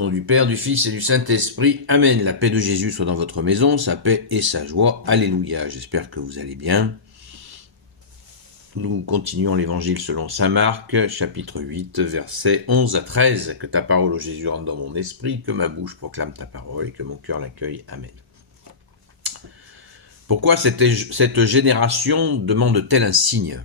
Au nom du Père, du Fils et du Saint-Esprit. Amen. La paix de Jésus soit dans votre maison, sa paix et sa joie. Alléluia. J'espère que vous allez bien. Nous continuons l'évangile selon saint Marc, chapitre 8, versets 11 à 13. Que ta parole, ô Jésus, rentre dans mon esprit, que ma bouche proclame ta parole et que mon cœur l'accueille. Amen. Pourquoi cette génération demande-t-elle un signe ?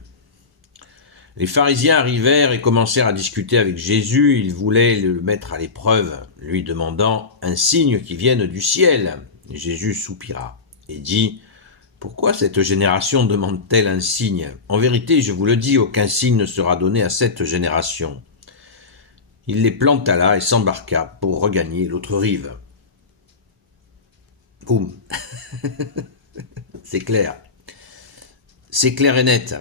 Les pharisiens arrivèrent et commencèrent à discuter avec Jésus. Ils voulaient le mettre à l'épreuve, lui demandant un signe qui vienne du ciel. Jésus soupira et dit « Pourquoi cette génération demande-t-elle un signe ? En vérité, je vous le dis, aucun signe ne sera donné à cette génération. » Il les planta là et s'embarqua pour regagner l'autre rive. Boum. C'est clair. C'est clair et net.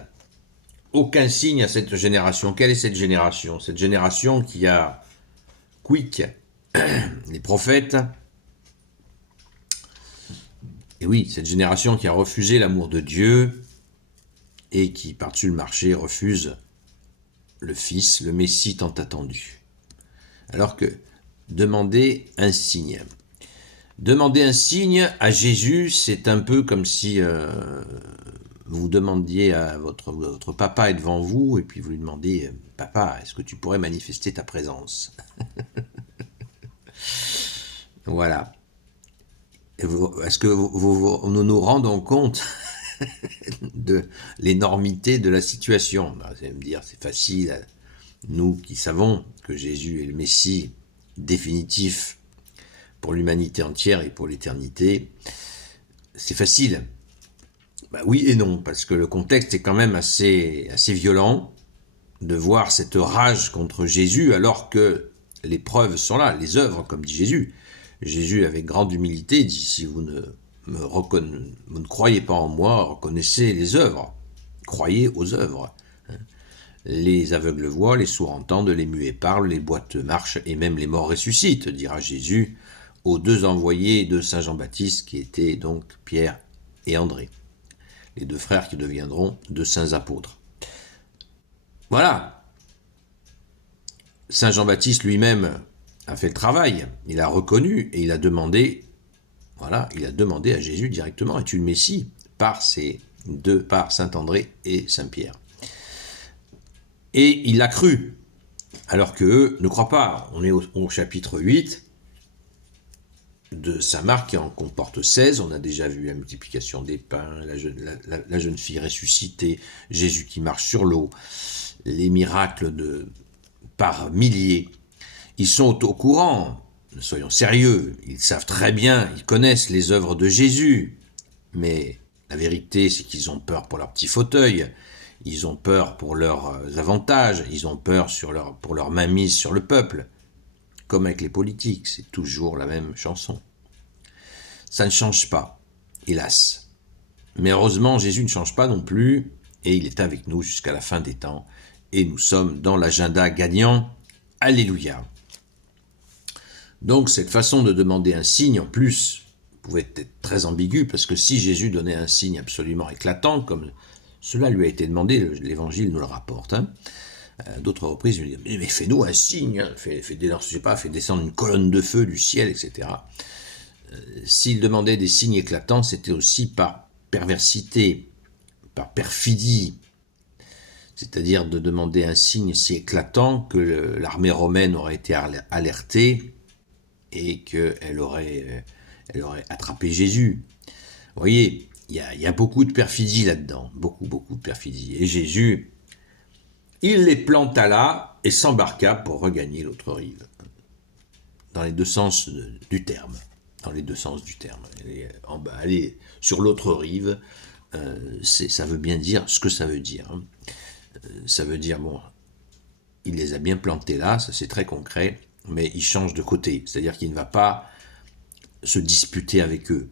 Aucun signe à cette génération. Quelle est cette génération ? Cette génération qui a quick les prophètes. Et oui, cette génération qui a refusé l'amour de Dieu et qui, par-dessus le marché, refuse le Fils, le Messie tant attendu. Alors que demander un signe. Demander un signe à Jésus, c'est un peu comme si vous demandiez à votre papa est devant vous et puis vous lui demandez « Papa, est-ce que tu pourrais manifester ta présence ?» Voilà. Est-ce que nous nous rendons compte de l'énormité de la situation ? Vous allez me dire, c'est facile. Nous qui savons que Jésus est le Messie définitif pour l'humanité entière et pour l'éternité, c'est facile. Ben oui et non, parce que le contexte est quand même assez violent de voir cette rage contre Jésus alors que les preuves sont là, les œuvres, comme dit Jésus. Jésus, avec grande humilité, dit « Si vous ne croyez pas en moi, reconnaissez les œuvres, croyez aux œuvres. » Les aveugles voient, les sourds entendent, les muets parlent, les boiteux marchent et même les morts ressuscitent, dira Jésus aux deux envoyés de saint Jean-Baptiste qui étaient donc Pierre et André, les deux frères qui deviendront de saints apôtres. Voilà. Saint Jean-Baptiste lui-même a fait le travail, il a reconnu et il a demandé à Jésus directement, es-tu le Messie ? Par Saint André et Saint Pierre. Et il l'a cru, alors qu'eux ne croient pas. On est au chapitre 8 de saint Marc qui en comporte 16, on a déjà vu la multiplication des pains, la jeune fille ressuscitée, Jésus qui marche sur l'eau, les miracles par milliers. Ils sont au courant, soyons sérieux, ils savent très bien, ils connaissent les œuvres de Jésus, mais la vérité c'est qu'ils ont peur pour leur petit fauteuil, ils ont peur pour leurs avantages, ils ont peur pour leur mainmise sur le peuple. Comme avec les politiques, c'est toujours la même chanson. Ça ne change pas, hélas. Mais heureusement, Jésus ne change pas non plus, et il est avec nous jusqu'à la fin des temps, et nous sommes dans l'agenda gagnant. Alléluia. Donc cette façon de demander un signe, en plus, pouvait être très ambiguë, parce que si Jésus donnait un signe absolument éclatant, comme cela lui a été demandé, l'Évangile nous le rapporte, d'autres reprises, il dit, mais fais-nous un signe, fais descendre une colonne de feu du ciel, etc. S'il demandait des signes éclatants, c'était aussi par perversité, par perfidie, c'est-à-dire de demander un signe si éclatant que l'armée romaine aurait été alertée et qu'elle aurait attrapé Jésus. Vous voyez, il y a beaucoup de perfidie là-dedans, beaucoup de perfidie. Et Jésus, il les planta là et s'embarqua pour regagner l'autre rive. Dans les deux sens du terme. Aller sur l'autre rive, ça veut bien dire ce que ça veut dire. Ça veut dire, bon, il les a bien plantés là, ça c'est très concret, mais il change de côté. C'est-à-dire qu'il ne va pas se disputer avec eux.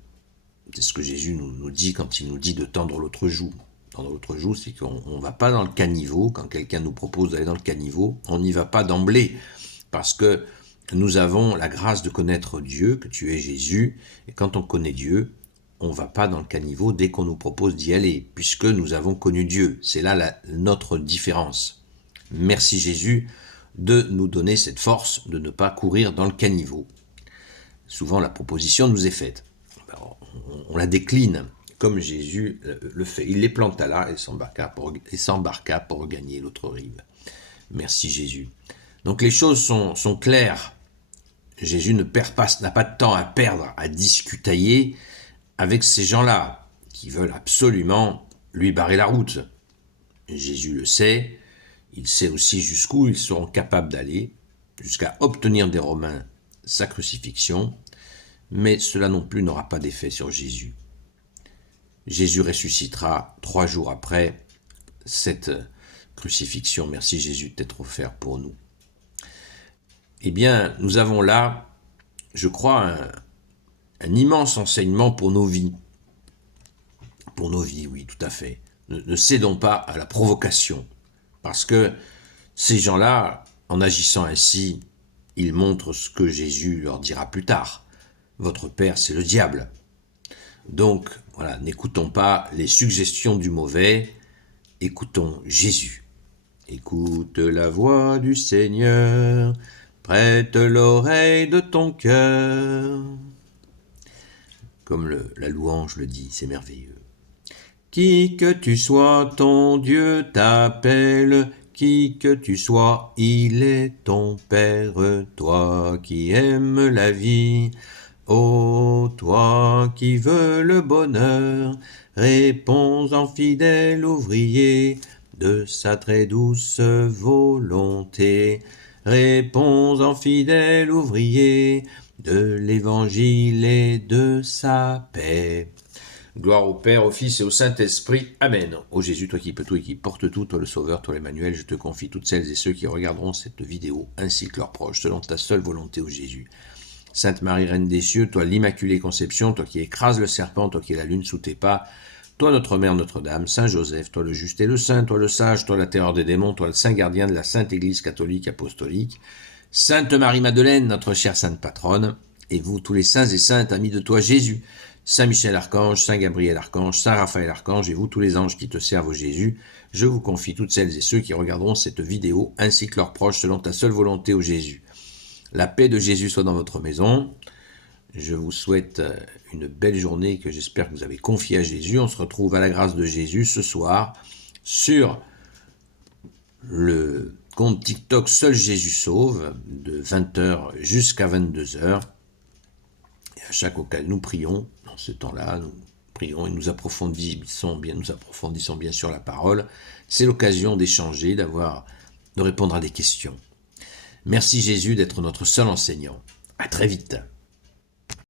C'est ce que Jésus nous dit quand il nous dit de tendre l'autre joue. Tendre l'autre joue, c'est qu'on ne va pas dans le caniveau. Quand quelqu'un nous propose d'aller dans le caniveau, on n'y va pas d'emblée. Parce que nous avons la grâce de connaître Dieu, que tu es Jésus. Et quand on connaît Dieu, on ne va pas dans le caniveau dès qu'on nous propose d'y aller, puisque nous avons connu Dieu. C'est là notre différence. Merci Jésus de nous donner cette force de ne pas courir dans le caniveau. Souvent, la proposition nous est faite. Alors, on la décline comme Jésus le fait. Il les planta là et s'embarqua pour gagner l'autre rive. Merci Jésus. Donc les choses sont claires. Jésus n'a pas de temps à perdre, à discutailler avec ces gens-là qui veulent absolument lui barrer la route. Jésus le sait, il sait aussi jusqu'où ils seront capables d'aller, jusqu'à obtenir des Romains sa crucifixion, mais cela non plus n'aura pas d'effet sur Jésus. Jésus ressuscitera 3 jours après cette crucifixion. Merci Jésus de t'être offert pour nous. Eh bien, nous avons là, je crois, un immense enseignement pour nos vies. Pour nos vies, oui, tout à fait. Ne cédons pas à la provocation, parce que ces gens-là, en agissant ainsi, ils montrent ce que Jésus leur dira plus tard. Votre père, c'est le diable. Donc, voilà, n'écoutons pas les suggestions du mauvais, écoutons Jésus. Écoute la voix du Seigneur, prête l'oreille de ton cœur. Comme la louange le dit, c'est merveilleux. Qui que tu sois, ton Dieu t'appelle, qui que tu sois, il est ton Père, toi qui aimes la vie. Ô toi qui veux le bonheur, réponds en fidèle ouvrier de sa très douce volonté. Réponds en fidèle ouvrier de l'évangile et de sa paix. Gloire au Père, au Fils et au Saint-Esprit. Amen. Ô Jésus, toi qui peux tout et qui portes tout, toi le Sauveur, toi l'Emmanuel, je te confie toutes celles et ceux qui regarderont cette vidéo, ainsi que leurs proches, selon ta seule volonté, ô Jésus. Sainte Marie, Reine des cieux, toi l'Immaculée Conception, toi qui écrases le serpent, toi qui es la lune sous tes pas, toi notre Mère Notre-Dame, Saint Joseph, toi le juste et le saint, toi le sage, toi la terreur des démons, toi le saint gardien de la Sainte Église catholique apostolique, Sainte Marie-Madeleine, notre chère Sainte Patronne, et vous tous les saints et saintes amis de toi Jésus, Saint Michel Archange, Saint Gabriel Archange, Saint Raphaël Archange, et vous tous les anges qui te servent au Jésus, je vous confie toutes celles et ceux qui regarderont cette vidéo, ainsi que leurs proches, selon ta seule volonté, ô Jésus. La paix de Jésus soit dans votre maison. Je vous souhaite une belle journée que j'espère que vous avez confiée à Jésus. On se retrouve à la grâce de Jésus ce soir sur le compte TikTok Seul Jésus Sauve de 20h jusqu'à 22h. Et à chaque occasion, nous prions dans ce temps-là, nous prions et nous approfondissons bien sûr la parole. C'est l'occasion d'échanger, de répondre à des questions. Merci Jésus d'être notre seul enseignant. À très vite.